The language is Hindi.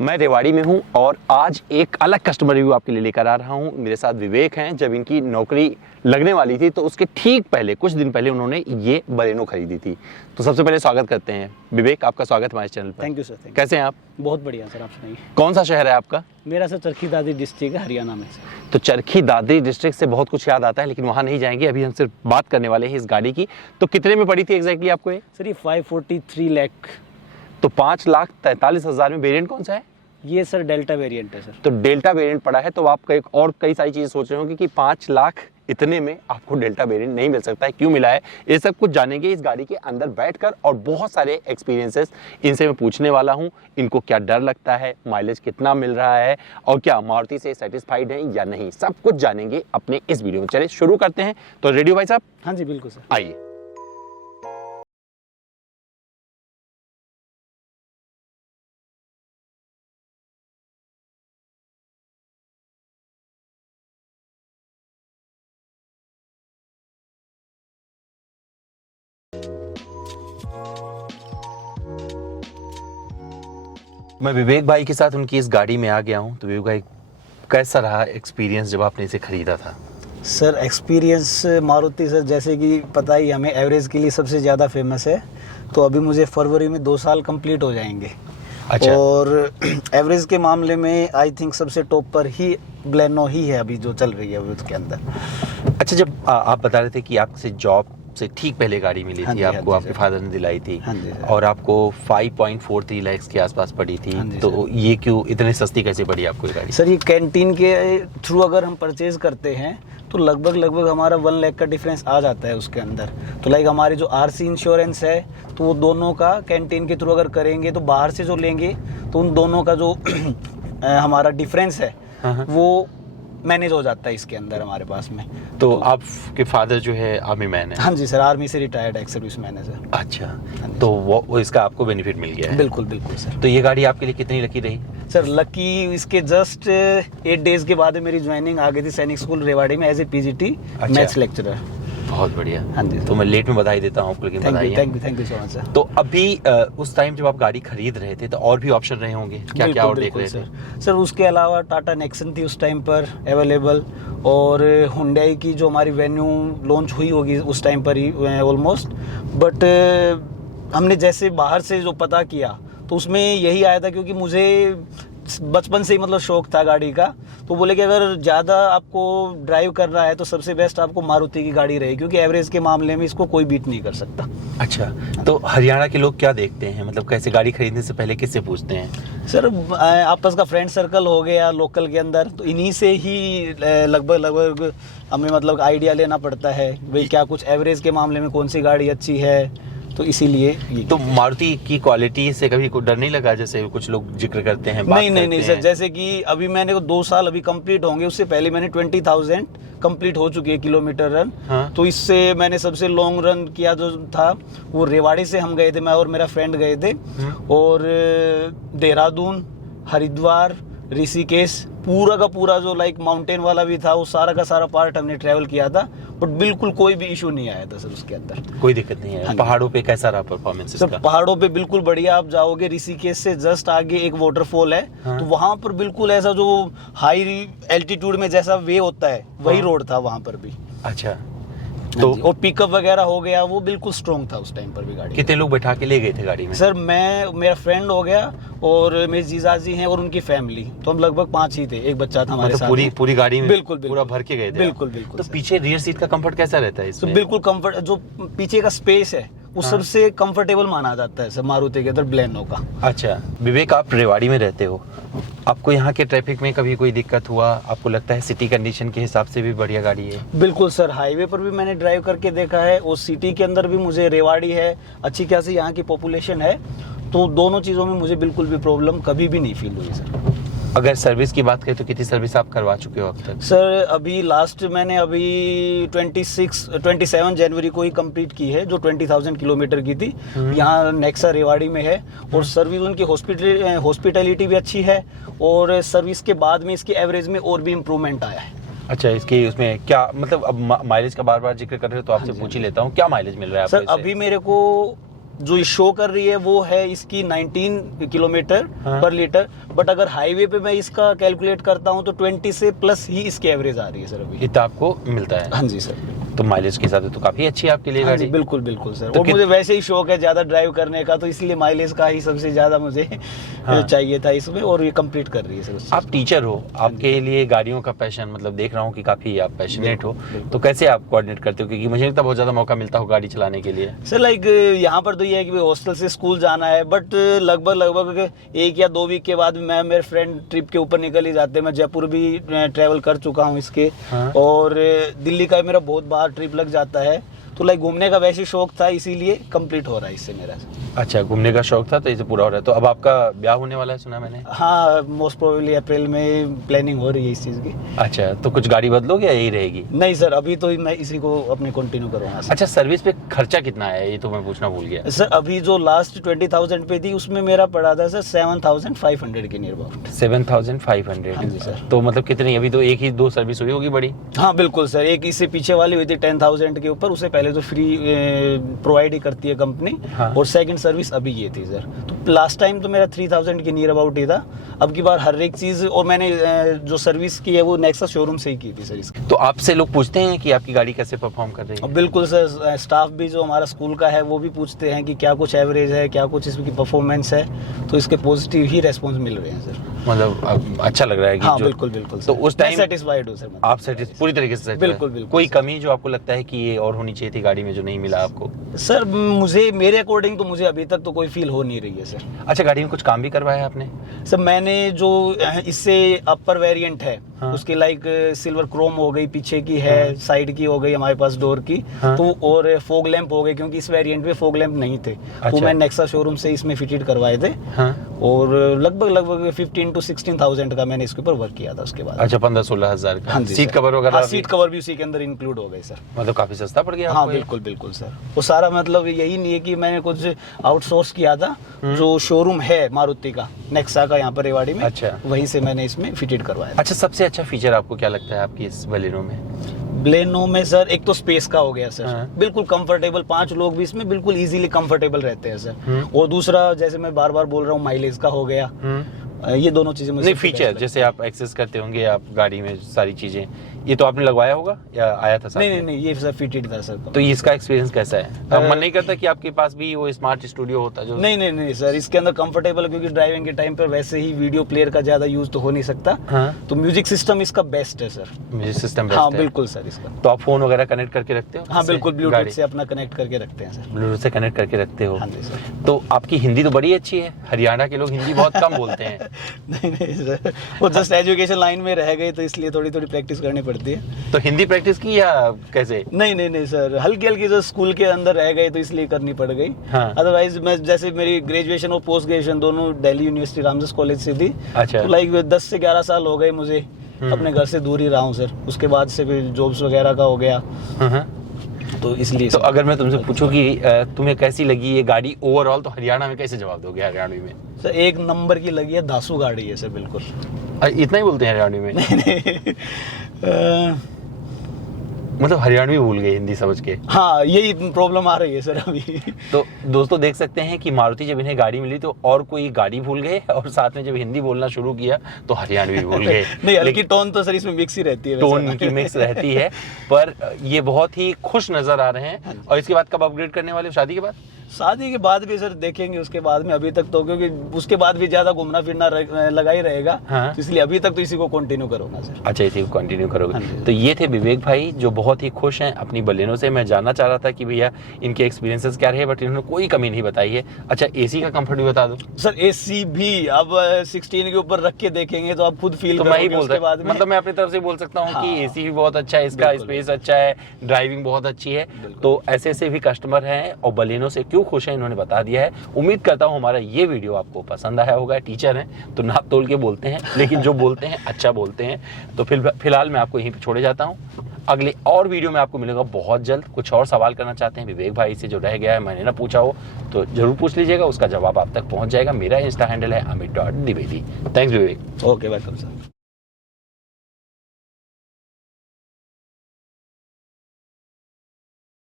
मैं रेवाड़ी में हूं और आज एक अलग कस्टमर रिव्यू आपके लिए लेकर आ रहा हूं। मेरे साथ विवेक हैं। जब इनकी नौकरी लगने वाली थी तो उसके ठीक पहले, कुछ दिन पहले उन्होंने ये बलेनो खरीदी थी। तो सबसे पहले स्वागत करते हैं विवेक, आपका स्वागत हमारे चैनल पर। Thank you sir. कैसे हैं आप? बहुत बढ़िया सर, आप सुनाइए। कौन सा शहर है आपका? मेरा सर चरखी दादरी डिस्ट्रिक्ट है, हरियाणा में सर। तो चरखी दादरी डिस्ट्रिक्ट से बहुत कुछ याद आता है, लेकिन वहाँ नहीं जाएंगे। अभी हम सिर्फ बात करने वाले हैं इस गाड़ी की। तो कितने में पड़ी थी एग्जैक्टली आपको ये? सर ये 543 लाख। तो 5,43,000 में वेरिएंट कौन सा है? ये सर डेल्टा वेरिएंट है सर। तो डेल्टा वेरिएंट पड़ा है। तो आप कई सारी चीज़ें सोच रहे होंगे कि 5 लाख इतने में आपको डेल्टा वेरिएंट नहीं मिल सकता है, क्यों मिला है, ये सब कुछ जानेंगे इस गाड़ी के अंदर बैठकर। और बहुत सारे एक्सपीरियंसेस इनसे मैं पूछने वाला हूं। इनको क्या डर लगता है, माइलेज कितना मिल रहा है, और क्या मारुति से सेटिस्फाइड हैं या नहीं, सब कुछ जानेंगे अपने इस वीडियो में। चलिए शुरू करते हैं। तो रेडी हो भाई साहब? हाँ जी बिल्कुल सर, आइए। मैं विवेक भाई के साथ उनकी इस गाड़ी में आ गया हूं। तो विवेक भाई, कैसा रहा एक्सपीरियंस जब आपने इसे खरीदा था? सर एक्सपीरियंस मारुति सर, जैसे कि पता ही हमें एवरेज के लिए सबसे ज़्यादा फेमस है। तो अभी मुझे फरवरी में 2 साल कंप्लीट हो जाएंगे। अच्छा। और एवरेज के मामले में आई थिंक सबसे टॉप पर ही बलेनो ही है अभी जो चल रही है उसके अंदर। अच्छा, जब आप बता रहे थे कि आपसे जॉब से ठीक पहले गाड़ी मिली थी, आपको आपके फादर ने दिलाई थी, और आपको 5.43 लाख के आसपास पड़ी थी, तो ये क्यों इतने सस्ती कैसे पड़ी आपको ये गाड़ी? सर ये कैंटीन के थ्रू अगर हम परचेज करते हैं तो लगभग हमारा 1 लाख का डिफरेंस आ जाता है उसके अंदर। तो लाइक हमारी जो आरसी इंश्योरेंस है तो वो दोनों का कैंटीन के थ्रू अगर करेंगे तो बाहर से जो लेंगे तो उन दोनों का जो हमारा डिफरेंस है वो मैनेज हो जाता है इसके अंदर हमारे पास में। तो आपके फादर जो है आर्मी मैन है? हाँ जी सर, आर्मी से रिटायर्ड एक्स सर्विस मैन है सर। अच्छा, तो वो इसका आपको बेनिफिट मिल गया है? बिल्कुल बिल्कुल सर। तो ये गाड़ी आपके लिए कितनी लकी रही? सर लकी इसके जस्ट 8 डेज के बाद मेरी ज्वाइनिंग आ गई थी सैनिक स्कूल रेवाड़ी में as a PGT maths lecturer. बहुत बढ़िया। हाँ जी। तो मैं लेट में बधाई देता हूँ आपको, लेकिन बधाई। Thank you so much sir. तो अभी उस टाइम जब आप गाड़ी खरीद रहे थे तो और भी ऑप्शन रहे होंगे, क्या क्या और देख रहे थे? सर उसके अलावा टाटा नेक्सन थी उस टाइम पर अवेलेबल, और हुंडई की जो हमारी वेन्यू लॉन्च हुई होगी उस टाइम पर ही ऑलमोस्ट। बट हमने जैसे बाहर से जो पता किया तो उसमें यही आया था, क्योंकि मुझे बचपन से ही मतलब शौक था गाड़ी का। तो बोले कि अगर ज़्यादा आपको ड्राइव करना है तो सबसे बेस्ट आपको मारुति की गाड़ी रही, क्योंकि एवरेज के मामले में इसको कोई बीट नहीं कर सकता। अच्छा, तो हरियाणा के लोग क्या देखते हैं, मतलब कैसे गाड़ी खरीदने से पहले किससे पूछते हैं? सर आपस का फ्रेंड सर्कल हो गया लोकल के अंदर, तो इन्हीं से ही लगभग हमें मतलब आइडिया लेना पड़ता है भाई क्या कुछ एवरेज के मामले में कौन सी गाड़ी अच्छी है। तो इसीलिए तो मारुति की क्वालिटी से कभी कोई डर नहीं लगा, जैसे कुछ लोग जिक्र करते हैं? नहीं सर, जैसे कि अभी मैंने 2 साल अभी कंप्लीट होंगे, उससे पहले मैंने 20,000 कंप्लीट हो चुकी है किलोमीटर रन। हाँ? तो इससे मैंने सबसे लॉन्ग रन किया जो था वो रेवाड़ी से हम गए थे, मैं और मेरा फ्रेंड गए थे। और देहरादून, हरिद्वार, ऋषिकेश, पूरा का पूरा जो लाइक माउंटेन वाला भी था वो सारा का सारा पार्ट हमने ट्रैवल किया था। बट बिल्कुल कोई भी इशू नहीं आया था सर उसके अंदर, कोई दिक्कत नहीं है। पहाड़ों पे कैसा रहा परफॉर्मेंस इसका? सर पहाड़ों पे बिल्कुल बढ़िया। आप जाओगे ऋषिकेश से जस्ट आगे एक वाटरफॉल है, तो वहां पर बिल्कुल ऐसा जो हाई एल्टीट्यूड में जैसा वे होता है वही रोड था वहां पर भी। अच्छा, तो और पिकअप वगैरह हो गया वो बिल्कुल स्ट्रॉन्ग था उस टाइम पर भी गाड़ी। कितने लोग बैठा के ले गए थे गाड़ी में? सर मैं, मेरा फ्रेंड हो गया और मेरे जीजाजी हैं और उनकी फैमिली, तो हम लगभग 5 ही थे, एक बच्चा था हमारे साथ। पूरी गाड़ी में बिल्कुल पूरा भर के गए थे? बिल्कुल। तो पीछे रियर सीट का कंफर्ट कैसा रहता है इसमें? तो बिल्कुल कंफर्ट, जो पीछे का स्पेस है वो सबसे कंफर्टेबल माना जाता है सर मारुति के अंदर बलेनो का। अच्छा विवेक, आप रेवाड़ी में रहते हो, आपको यहाँ के ट्रैफिक में कभी कोई दिक्कत हुआ? आपको लगता है सिटी कंडीशन के हिसाब से भी बढ़िया गाड़ी है? बिल्कुल सर, हाईवे पर भी मैंने ड्राइव करके देखा है और सिटी के अंदर भी मुझे रेवाड़ी है, अच्छी खासी यहाँ की पॉपुलेशन है, तो दोनों चीज़ों में मुझे बिल्कुल भी प्रॉब्लम कभी भी नहीं फील हुई सर। अगर सर्विस की बात करें तो कितनी सर्विस आप करवा चुके हो अब तक? सर अभी लास्ट मैंने अभी 27 जनवरी को ही कंप्लीट की है, जो 20,000 किलोमीटर की थी। यहाँ नेक्सा रेवाड़ी में है, और सर्विस उनकी हॉस्पिटलिटी भी अच्छी है, और सर्विस के बाद में इसकी एवरेज में और भी इम्प्रूवमेंट आया है। अच्छा, इसकी उसमें क्या मतलब, अब माइलेज का बार बार जिक्र कर रहे हो तो आपसे पूछ ही लेता हूँ, क्या माइलेज मिल रहा है आपको? सर अभी मेरे को जो शो कर रही है वो है इसकी 19 किलोमीटर हाँ। पर लीटर, बट अगर हाईवे पे मैं इसका कैलकुलेट करता हूँ तो 20 से प्लस ही इसकी एवरेज आ रही है सर अभी। इतना आपको मिलता है? हाँ जी सर। तो माइलेज के साथ तो काफी अच्छी है आपके लिए हाँ जी, गाड़ी। बिल्कुल बिल्कुल सर। तो और मुझे वैसे ही शौक है ज़्यादा ड्राइव करने का, तो इसलिए माइलेज का ही सबसे ज़्यादा मुझे हाँ। चाहिए था इसमें, और ये कंप्लीट कर रही है सर उस चीज़ आप टीचर हो, आपके लिए गाड़ियों का पैशन, मतलब देख रहा हूँ कि काफी आप पैशनेट हो, तो कैसे आप कोऑर्डिनेट करते हो? क्योंकि मुझे लगता है बहुत ज्यादा मौका मिलता हो गाड़ी चलाने के लिए। सर लाइक यहाँ पर तो ये है कि हॉस्टल से स्कूल जाना है, बट लगभग 1 या 2 वीक के बाद मैं मेरे फ्रेंड ट्रिप के ऊपर निकल ही जाते हैं। मैं जयपुर भी ट्रैवल कर चुका हूँ इसके, हाँ। और दिल्ली का मेरा बहुत बार ट्रिप लग जाता है, तो लाइक घूमने का वैसे शौक था, इसीलिए कंप्लीट हो रहा है इससे मेरा। अच्छा, घूमने का शौक था तो इसे पूरा हो रहा है। तो अब आपका ब्याह होने वाला है सुना मैंने? हाँ, मोस्ट प्रोबेबली अप्रैल में प्लानिंग हो रही है इस चीज़ की। अच्छा, तो कुछ गाड़ी बदलोगे या यही रहेगी? नहीं सर, अभी तो मैं इसी को अपने कंटिन्यू करूँगा सर। अच्छा, सर्विस पे खर्चा कितना है ये तो मैं पूछना भूल गया। सर अभी जो लास्ट 20,000 पे थी उसमें मेरा पड़ा था सर 7,500 के नियर अबाउट। 7,500? हाँ जी सर। तो मतलब कितनी, अभी तो एक ही 2 सर्विस हुई होगी बड़ी? हाँ बिल्कुल सर, एक इससे पीछे वाली हुई थी 10,000 के ऊपर, उससे पहले तो फ्री प्रोवाइड ही करती है कंपनी। हाँ। और सेकंड सर्विस अभी ये थी सर। तो लास्ट टाइम तो मेरा 3,000 के नियर अबाउट ही था। अब की बार हर एक चीज़, और मैंने जो सर्विस की है वो नेक्सा शोरूम से ही की थी सर इसकी। तो आपसे लोग पूछते हैं कि आपकी गाड़ी कैसे परफॉर्म कर रही है? बिल्कुल सर, स्टाफ भी जो हमारा स्कूल का है वो भी पूछते हैं कि क्या कुछ एवरेज है, क्या कुछ इसकी परफॉर्मेंस है, तो इसके पॉजिटिव ही रेस्पॉन्स मिल रहे हैं सर। मतलब अच्छा लग रहा है कि हाँ जो बिल्कुल बिल्कुल तो उस टाइम सेटिस्फाइड हूँ सर। आप पूरी तरीके से बिल्कुल, बिल्कुल। कोई कमी जो आपको लगता है कि ये और होनी चाहिए थी गाड़ी में जो नहीं मिला आपको? सर मुझे, मेरे अकॉर्डिंग तो मुझे अभी तक तो कोई फील हो नहीं रही है सर। अच्छा, गाड़ी में कुछ काम भी करवाया आपने? सर मैंने जो इससे अपर वेरिएंट है, हाँ। उसकी लाइक सिल्वर क्रोम हो गई, पीछे की है, हाँ। साइड की हो गई हमारे पास डोर की, हाँ। तो और फोग लैंप हो गए, क्योंकि इस वेरिएंट में फोग लैंप नहीं थे। अच्छा। तो मैं नेक्सा शोरूम से इसमें फिटेड करवाए थे। हाँ। और लगभग 15 to 16,000 का मैंने इसके ऊपर वर्क किया था उसके बाद। अच्छा, 15-16 हजार का। हाँ जी सीट सर। कवर वगैरह? हाँ, सीट कवर भी उसी के अंदर इंक्लूड हो गए सर। मतलब काफी सस्ता पड़ गया हाँ आपको ये? बिल्कुल बिल्कुल सर। वो सारा मतलब यही नहीं है कि मैंने कुछ आउटसोर्स किया था, जो शोरूम है मारुति का नेक्सा का यहाँ पर रेवाड़ी में, अच्छा। वहीं से मैंने इसमें फिटेड करवाया। अच्छा, सबसे अच्छा फीचर आपको क्या लगता है आपकी इस बलेनो में? ब्लेनो में सर एक तो स्पेस का हो गया सर। हाँ। बिल्कुल कंफर्टेबल, 5 लोग भी इसमें बिल्कुल इजीली कंफर्टेबल रहते हैं सर। और दूसरा, जैसे मैं बार बार बोल रहा हूँ, माइलेज का हो गया। ये दोनों चीजें मुझे नहीं, सबसे फीचर best जैसे आप एक्सेस करते होंगे आप गाड़ी में सारी चीजें, ये तो आपने लगवाया होगा या आया था साथ नहीं में? नहीं नहीं, ये सर फिटेड था सर। तो इसका एक्सपीरियंस कैसा है? अब मन नहीं करता कि आपके पास भी वो स्मार्ट स्टूडियो होता जो? नहीं नहीं नहीं सर, इसके अंदर कंफर्टेबल, क्योंकि ड्राइविंग के टाइम पर वैसे ही वीडियो प्लेयर का ज्यादा यूज तो हो नहीं सकता। हाँ। तो म्यूजिक सिस्टम इसका बेस्ट है सर। म्यूजिक सिस्टम हाँ बेस्ट है? बिल्कुल सर इसका। तो आप फोन वगैरह कनेक्ट करके रखते हो? हाँ इससे? बिल्कुल, ब्लूटूथ गाड़ी से अपना कनेक्ट करके रखते हैं सर। ब्लूटूथ से कनेक्ट करके रखते हो? हाँ जी सर। तो आपकी हिंदी तो बड़ी अच्छी है, हरियाणा के लोग हिंदी बहुत कम बोलते हैं। नहीं नहीं सर, वो जस्ट एजुकेशन लाइन में रह गए, तो इसलिए थोड़ी थोड़ी प्रैक्टिस करनी पड़ती है। तो हिंदी प्रैक्टिस की या कैसे? नहीं नहीं नहीं सर, हल्की हल्की जो स्कूल के अंदर रह गए तो इसलिए करनी पड़ गई। हाँ। अदरवाइज मैं, जैसे मेरी ग्रेजुएशन और पोस्ट ग्रेजुएशन दोनों दिल्ली यूनिवर्सिटी रामदास कॉलेज से थी। अच्छा। तो लाइक 10 से 11 साल हो गए मुझे अपने घर से दूर ही रहा हूँ सर। उसके बाद से फिर जॉब्स वगैरह का हो गया, तो इसलिए तो अगर मैं तुमसे पूछूं कि तुम्हें कैसी लगी ये गाड़ी ओवरऑल, तो हरियाणा में कैसे जवाब दोगे? हरियाणवी में सर एक नंबर की लगी है, धासु गाड़ी है सर बिल्कुल। इतना ही बोलते हैं हरियाणवी में? नहीं मतलब हरियाणवी भूल गए हिंदी समझ के? हाँ, यही प्रॉब्लम आ रही है सर अभी। तो दोस्तों देख सकते हैं कि मारुति जब इन्हें गाड़ी मिली तो और कोई गाड़ी भूल गए, और साथ में जब हिंदी बोलना शुरू किया तो हरियाणवी भूल गए। नहीं, हल्की टोन तो सर इसमें मिक्स ही रहती है। टोन की मिक्स रहती है, पर ये बहुत ही खुश नजर आ रहे हैं। और इसके बाद कब अपग्रेड करने वाले हो? शादी के बाद? शादी के बाद भी सर देखेंगे, उसके बाद में। अभी तक तो, क्योंकि उसके बाद भी ज्यादा घूमना फिरना लगा ही रहेगा। हाँ। तो इसलिए अभी तक तो इसी को कंटिन्यू करूंगा सर। अच्छा, इसी को कंटिन्यू करोगे? हाँ जी। तो ये थे विवेक भाई जो बहुत ही खुश हैं अपनी बलेनो से। मैं जानना चाह रहा था कि भैया इनके एक्सपीरियंसेस क्या रहे, बट इन्होंने कोई कमी नहीं बताई है। अच्छा, एसी का कंफर्ट भी बता दो सर। एसी भी अब 16 के ऊपर रख के देखेंगे तो आप खुद फील तो मैं ही करोगे बोल उसके बाद में। मतलब मैं अपनी तरफ से बोल सकता हूँ कि हाँ। एसी भी बहुत अच्छा है, इसका बिल्कुल। स्पेस अच्छा है, ड्राइविंग बहुत अच्छी है। तो ऐसे ऐसे भी कस्टमर हैं और बलेनो से क्यों खुश हैं इन्होंने बता दिया है। उम्मीद करता हूँ हमारा ये वीडियो आपको पसंद आया होगा। टीचर हैं तो नाप तोल के बोलते हैं, लेकिन जो बोलते हैं अच्छा बोलते हैं। तो फिलहाल मैं आपको यहीं पे छोड़े जाता हूँ। अगले और वीडियो में आपको मिलेगा बहुत जल्द। कुछ और सवाल करना चाहते हैं विवेक भाई से जो रह गया है, मैंने ना पूछा हो, तो जरूर पूछ लीजिएगा, उसका जवाब आप तक पहुंच जाएगा। मेरा इंस्टा हैंडल है amit.dwivedi। Thanks Vivek. Okay, welcome sir.